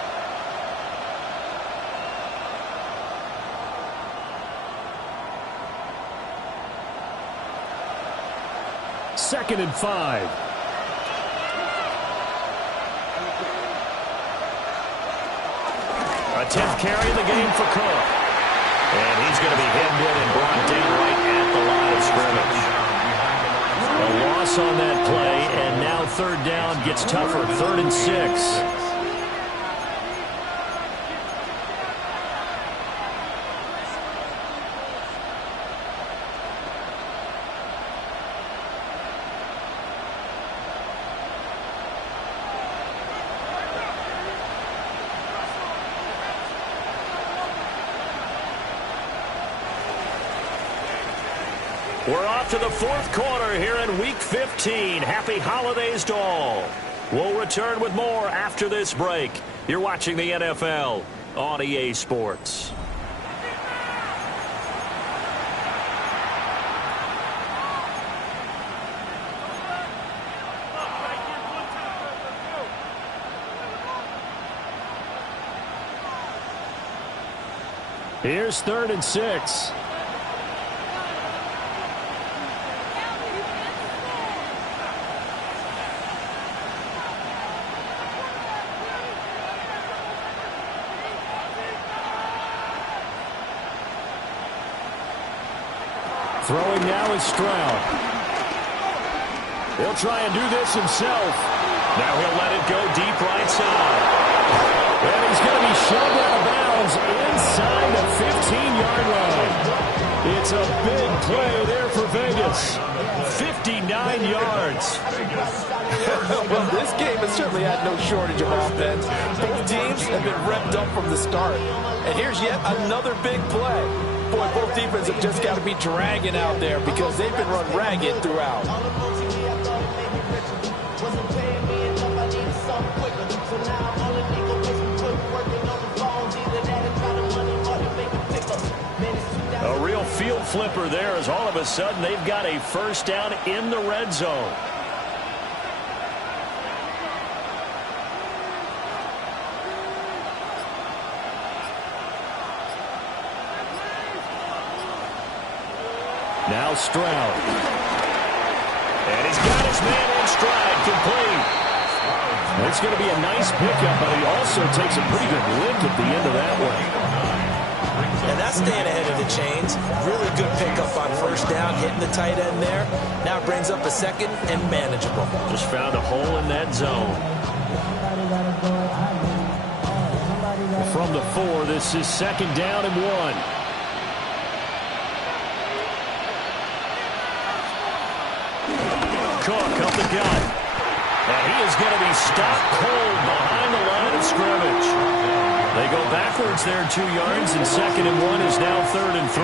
Second and 5. A 10th carry in the game for Cook. And he's going to be hemmed in and brought down right at the line of scrimmage. A loss on that play, and now third down gets tougher. 3rd and 6. We're off to the fourth quarter here in Week 15. Happy holidays to all. We'll return with more after this break. You're watching the NFL on EA Sports. Here's 3rd and 6. Throwing now is Stroud. He'll try and do this himself. Now he'll let it go deep right side. And he's going to be shoved out of bounds inside the 15-yard line. It's a big play there for Vegas. 59 yards. Well, this game has certainly had no shortage of offense. Both teams have been revved up from the start. And here's yet another big play. Boy, both defenses have just got to be dragging out there because they've been run ragged throughout. A real field flipper there as all of a sudden they've got a first down in the red zone. Now Stroud. And he's got his man in stride, complete. It's going to be a nice pickup, but he also takes a pretty good lick at the end of that one. And that's staying ahead of the chains. Really good pickup on first down, hitting the tight end there. Now it brings up a second and manageable. Just found a hole in that zone. From the 4, this is second down and 1. Cook up the gut. And he is going to be stopped cold behind the line of scrimmage. They go backwards there 2 yards, and second and 1 is now third and 3.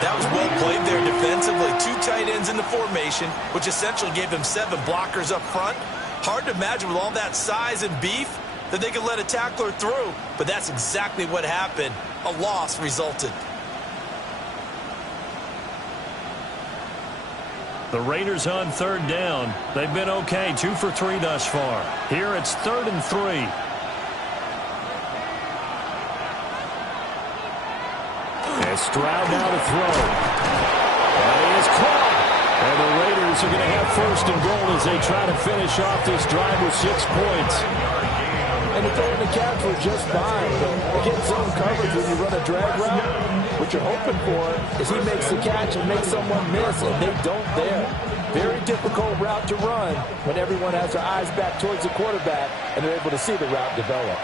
That was well played there defensively. 2 tight ends in the formation, which essentially gave them 7 blockers up front. Hard to imagine with all that size and beef that they could let a tackler through, but that's exactly what happened. A loss resulted. The Raiders on third down. They've been okay, 2 for 3 thus far. Here it's third and 3. And Stroud now to throw. And he is caught. And the Raiders are going to have first and goal as they try to finish off this drive with 6 points. And the throw and the catch were just fine. But against zone coverage, when you run a drag route, what you're hoping for is he makes the catch and makes someone miss, and they don't there. Very difficult route to run when everyone has their eyes back towards the quarterback and they're able to see the route develop.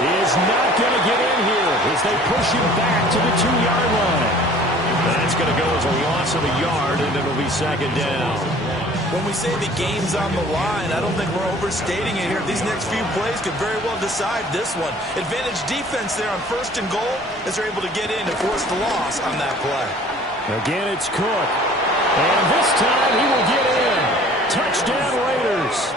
Is not going to get in here as they push him back to the 2-yard line. That's going to go as a loss of a yard, and it'll be second down. When we say the game's on the line, I don't think we're overstating it here. These next few plays could very well decide this one. Advantage defense there on first and goal as they're able to get in and force the loss on that play. Again, it's Cook. And this time he will get in. Touchdown, Raiders.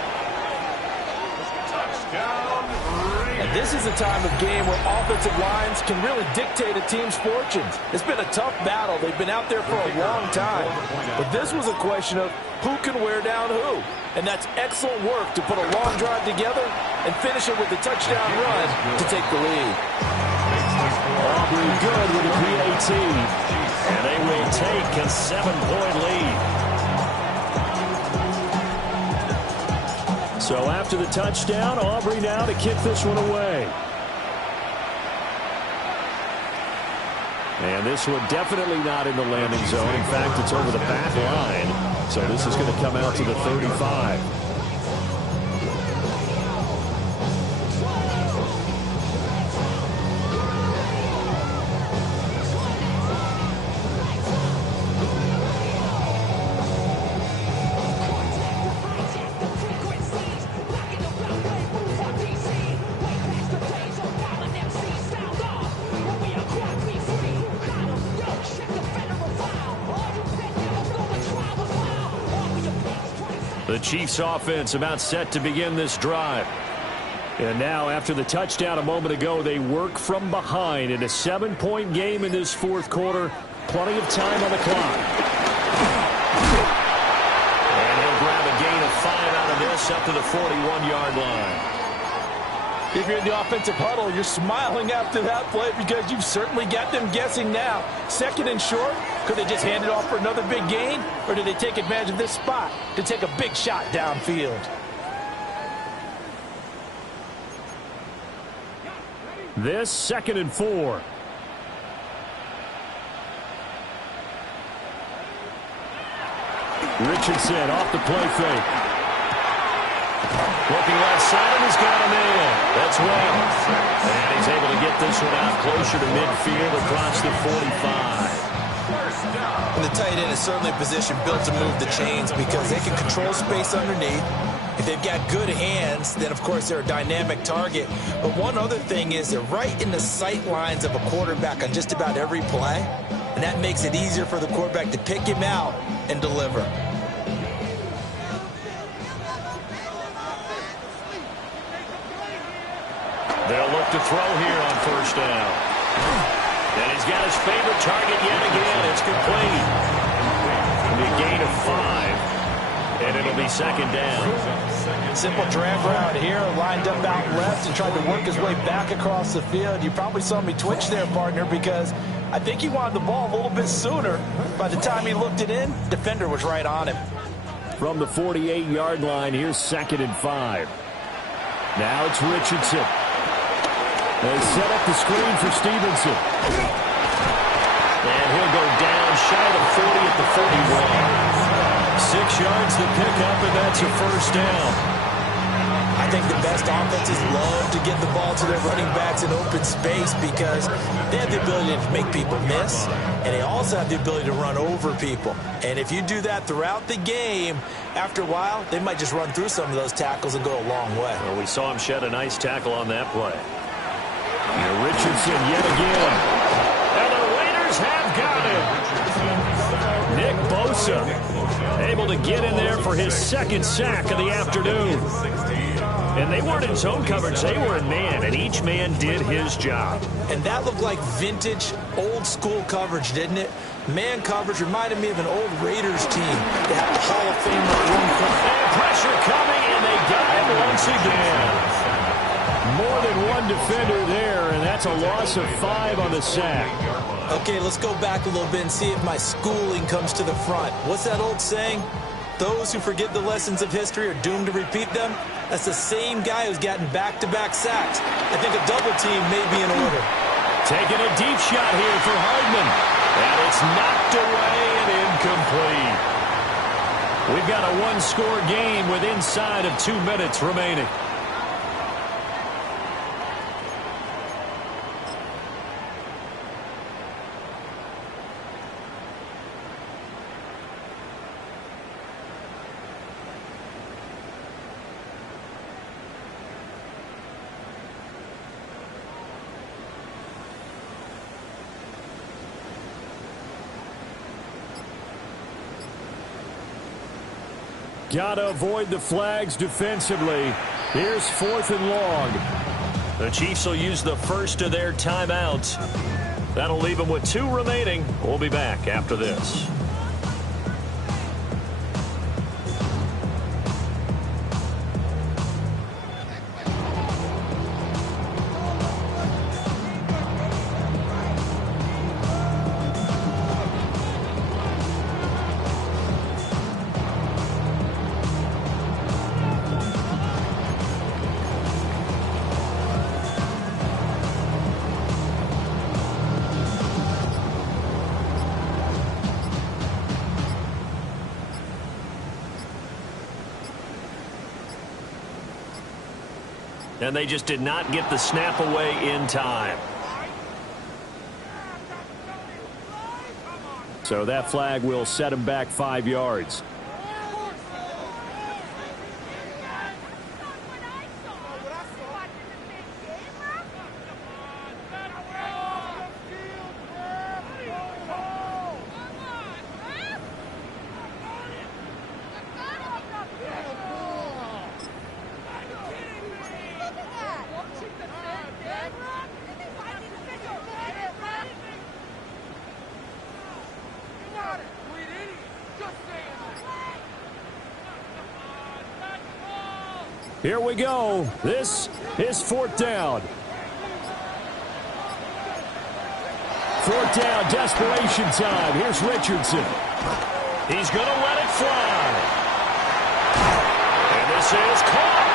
And this is a time of game where offensive lines can really dictate a team's fortunes. It's been a tough battle. They've been out there for a long time. But this was a question of who can wear down who. And that's excellent work to put a long drive together and finish it with a touchdown run to take the lead. Aubrey good with a PAT. And they will take a 7-point lead. So after the touchdown, Aubrey now to kick this one away. And this one definitely not in the landing zone. In fact, it's over the back line. So this is going to come out to the 35. The Chiefs offense about set to begin this drive. And now after the touchdown a moment ago, they work from behind in a 7-point game in this fourth quarter. Plenty of time on the clock. And he'll grab a gain of 5 out of this up to the 41-yard line. If you're in the offensive huddle, you're smiling after that play because you've certainly got them guessing now. Second and short, could they just hand it off for another big gain? Or did they take advantage of this spot to take a big shot downfield? This 2nd and 4. Richardson off the play fake. Looking left side, and he's got him in. That's well. And he's able to get this one out closer to midfield across the 45. And the tight end is certainly a position built to move the chains because they can control space underneath. If they've got good hands, then, of course, they're a dynamic target. But one other thing is they're right in the sight lines of a quarterback on just about every play. And that makes it easier for the quarterback to pick him out and deliver. They'll look to throw here on first down. And he's got his favorite target yet again. It's complete. It'll be a gain of 5, and it'll be second down. Simple drag route here, lined up out left and tried to work his way back across the field. You probably saw me twitch there, partner, because I think he wanted the ball a little bit sooner. By the time he looked it in, defender was right on him. From the 48-yard line, here's second and 5. Now it's Richardson. They set up the screen for Stevenson. And he'll go down shy of 40 at the 41. 6 yards to pick up, and that's a first down. I think the best offenses love to get the ball to their running backs in open space because they have the ability to make people miss, and they also have the ability to run over people. And if you do that throughout the game, after a while, they might just run through some of those tackles and go a long way. Well, we saw him shed a nice tackle on that play. And Richardson yet again. And the Raiders have got him. Nick Bosa able to get in there for his second sack of the afternoon. And they weren't in zone coverage, they were in man, and each man did his job. And that looked like vintage, old-school coverage, didn't it? Man coverage reminded me of an old Raiders team. They had a Hall of Famer at one point. And pressure coming, and they got him once again. More than one defender there, and that's a loss of 5 on the sack. Okay, let's go back a little bit and see if my schooling comes to the front. What's that old saying? Those who forget the lessons of history are doomed to repeat them. That's the same guy who's gotten back-to-back sacks. I think a double team may be in order. Taking a deep shot here for Hardman. And it's knocked away and incomplete. We've got a one-score game with inside of 2 minutes remaining. Got to avoid the flags defensively. Here's 4th and long. The Chiefs will use the first of their timeouts. That'll leave them with 2 remaining. We'll be back after this. And they just did not get the snap away in time. So that flag will set them back 5 yards. Here we go. This is 4th down. 4th down, desperation time. Here's Richardson. He's going to let it fly. And this is caught.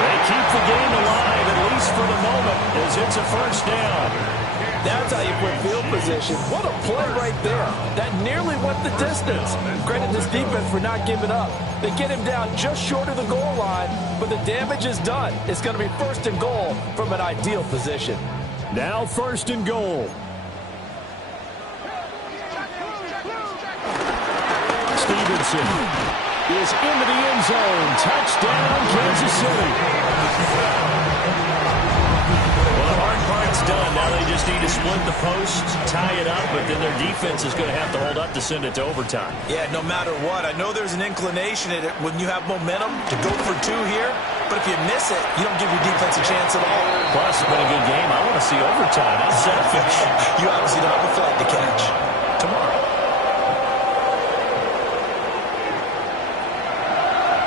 They keep the game alive, at least for the moment, as it's a first down. That's how you put field position. What a play right there. That nearly went the distance. Credit this defense for not giving up. They get him down just short of the goal line, but the damage is done. It's going to be 1st and goal from an ideal position. Now 1st and goal. Stevenson is into the end zone. Touchdown, Kansas City. Well, the hard part's it's done. Now they just need to split the posts, tie it up, but then their defense is going to have to hold up to send it to overtime. Yeah, no matter what. I know there's an inclination in it when you have momentum to go for two here, but if you miss it, you don't give your defense a chance at all. Plus, it's been a good game. I want to see overtime. I'm selfish. You obviously don't have a flight to catch. Tomorrow.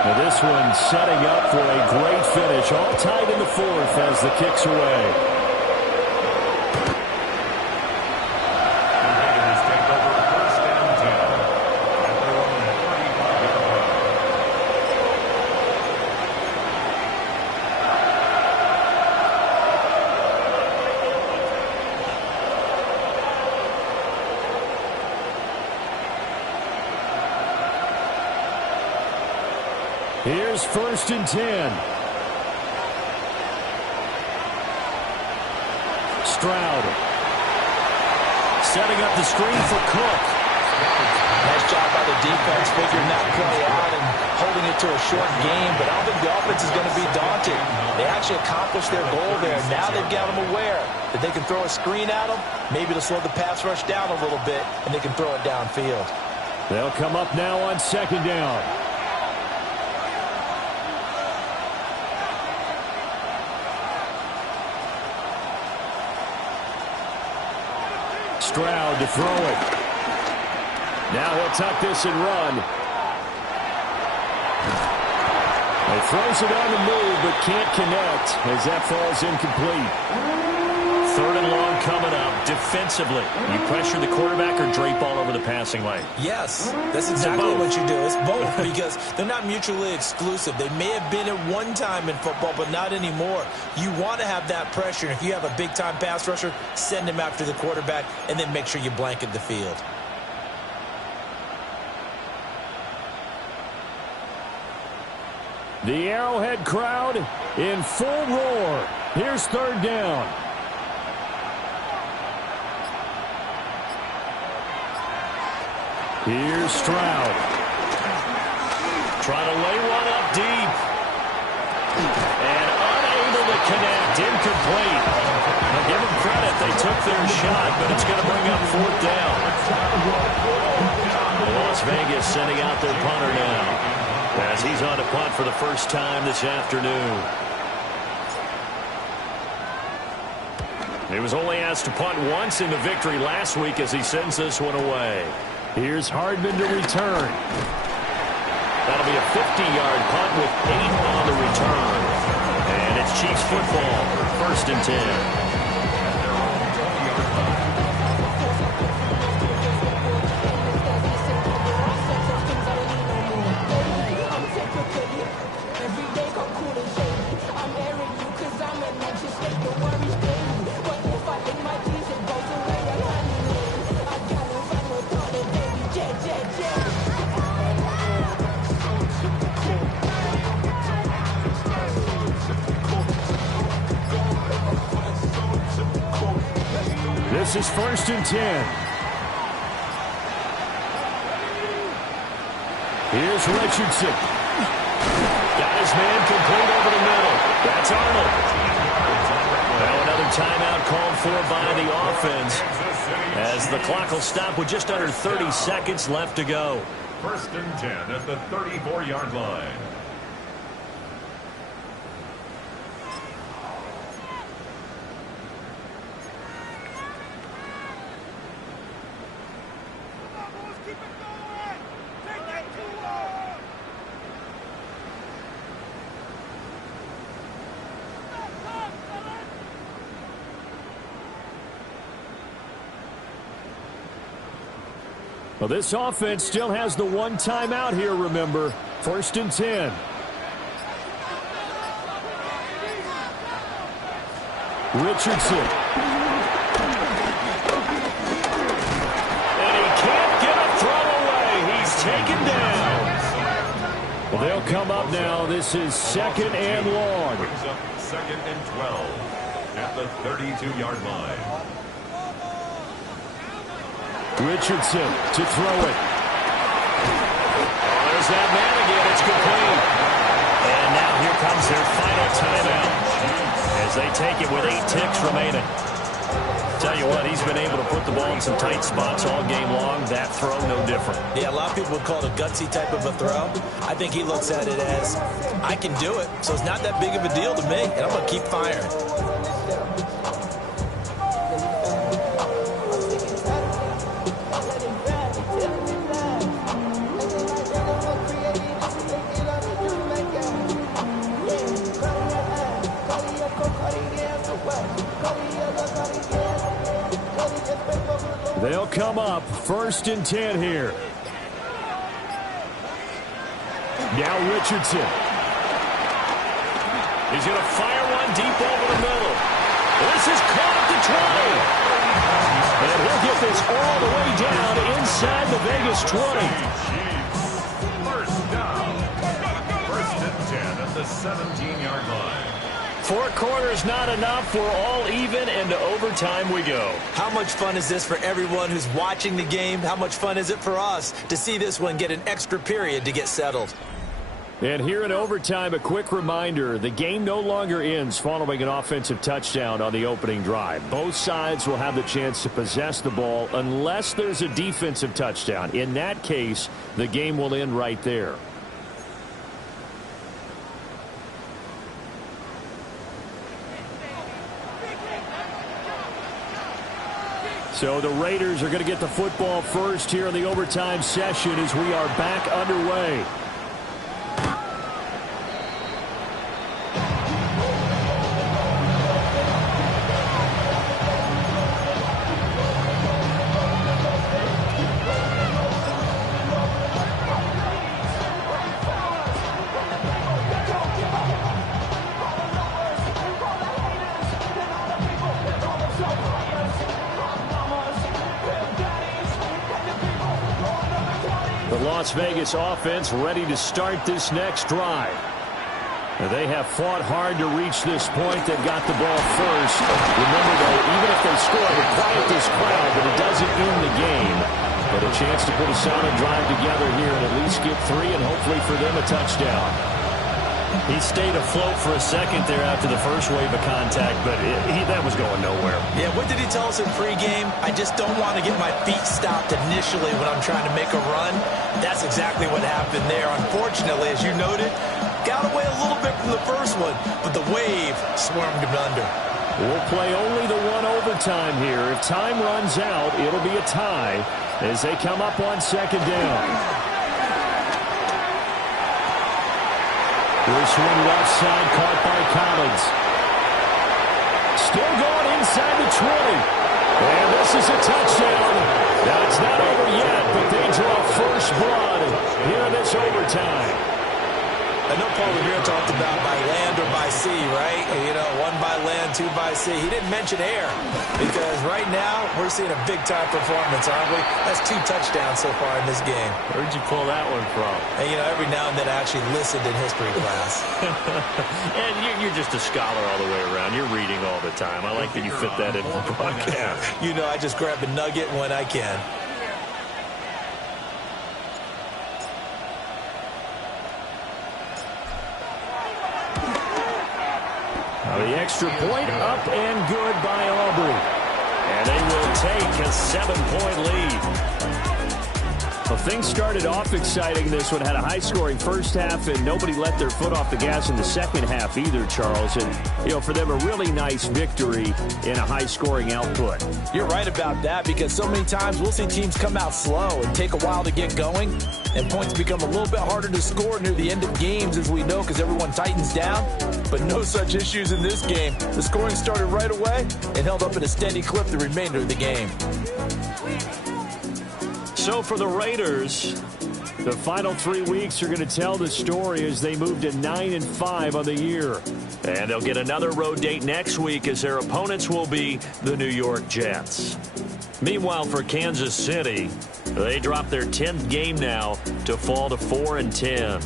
Now this one setting up for a great finish. All tied in the fourth as the kick's away. Here's 1st and 10. Stroud. Setting up the screen for Cook. Nice job by the defense figuring that play out and holding it to a short game, but I don't think the offense is going to be daunted. They actually accomplished their goal there. Now they've got them aware that they can throw a screen at them, maybe to slow the pass rush down a little bit, and they can throw it downfield. They'll come up now on 2nd down. Stroud to throw it. Now he'll tuck this and run. He throws it on the move, but can't connect as that falls incomplete. 3rd and long coming up. Defensively, you pressure the quarterback or drape all over the passing lane? Yes, that's exactly what you do. It's both because they're not mutually exclusive. They may have been at one time in football, but not anymore. You want to have that pressure. And if you have a big-time pass rusher, send him after the quarterback, and then make sure you blanket the field. The Arrowhead crowd in full roar. Here's 3rd down. Here's Stroud. Trying to lay one up deep. And unable to connect. Incomplete. Now give them credit. They took their shot, but it's going to bring up 4th down. Las Vegas sending out their punter now, as he's on to punt for the first time this afternoon. He was only asked to punt once in the victory last week as he sends this one away. Here's Hardman to return. That'll be a 50-yard punt with 8 on the return. And it's Chiefs football, 1st and 10. This is 1st and 10. Here's Richardson. Got his man complete over the middle. That's Arnold. Now another timeout called for by the offense, as the clock will stop with just under 30 seconds left to go. 1st and 10 at the 34-yard line. Well, this offense still has the one timeout here, remember. 1st and 10. Richardson. And he can't get a throw away. He's taken down. Well, they'll come up now. This is 2nd and long. Brings up 2nd and 12 at the 32-yard line. Richardson to throw it. There's that man again. It's complete. And now here comes their final timeout as they take it with 8 ticks remaining. you what, he's been able to put the ball in some tight spots all game long. That throw, no different. Yeah, a lot of people would call it a gutsy type of a throw. I think he looks at it as, I can do it, so it's not that big of a deal to me, and I'm going to keep firing. They'll come up 1st and 10 here. Now Richardson. He's going to fire one deep over the middle. This is caught at the 20. And he'll get this all the way down inside the Vegas 20. First down. 1st and 10 at the 17-yard line. 4 quarters not enough. We're all even, and to overtime we go. How much fun is this for everyone who's watching the game? How much fun is it for us to see this one get an extra period to get settled? And here in overtime, a quick reminder, the game no longer ends following an offensive touchdown on the opening drive. Both sides will have the chance to possess the ball unless there's a defensive touchdown. In that case, the game will end right there. So the Raiders are going to get the football first here in the overtime session as we are back underway. Las Vegas offense ready to start this next drive. They have fought hard to reach this point. They've got the ball first. Remember, though, even if they score, they quiet this crowd, but it doesn't end the game. But a chance to put a solid drive together here and at least get 3 and hopefully for them a touchdown. He stayed afloat for a second there after the first wave of contact, but that was going nowhere. Yeah, what did he tell us in pregame? I just don't want to get my feet stopped initially when I'm trying to make a run. That's exactly what happened there. Unfortunately, as you noted, got away a little bit from the first one, but the wave swarmed him under. We'll play only the one overtime here. If time runs out, it'll be a tie as they come up on 2nd down. This one left side caught by Collins. Still going inside the 20. And this is a touchdown. Now it's not over yet, but they draw first blood here in this overtime. I know Paul Revere talked about by land or by sea, right? You know, 1 by land, 2 by sea. He didn't mention air because right now we're seeing a big-time performance, aren't we? That's 2 touchdowns so far in this game. Where'd you pull that one from? And, you know, every now and then I actually listened in history class. And you're just a scholar all the way around. You're reading all the time. I like that you fit that in the broadcast. You know, I just grab a nugget when I can. The extra point up and good by Aubrey. And they will take a 7-point lead. Well, things started off exciting. This one had a high-scoring first half, and nobody let their foot off the gas in the second half either, Charles. And, you know, for them, a really nice victory in a high-scoring output. You're right about that because so many times we'll see teams come out slow and take a while to get going, and points become a little bit harder to score near the end of games, as we know, because everyone tightens down. But no such issues in this game. The scoring started right away and held up at a steady clip the remainder of the game. So for the Raiders, the final 3 weeks are going to tell the story as they move to 9-5 on the year. And they'll get another road date next week as their opponents will be the New York Jets. Meanwhile, for Kansas City, they drop their 10th game now to fall to 4-10.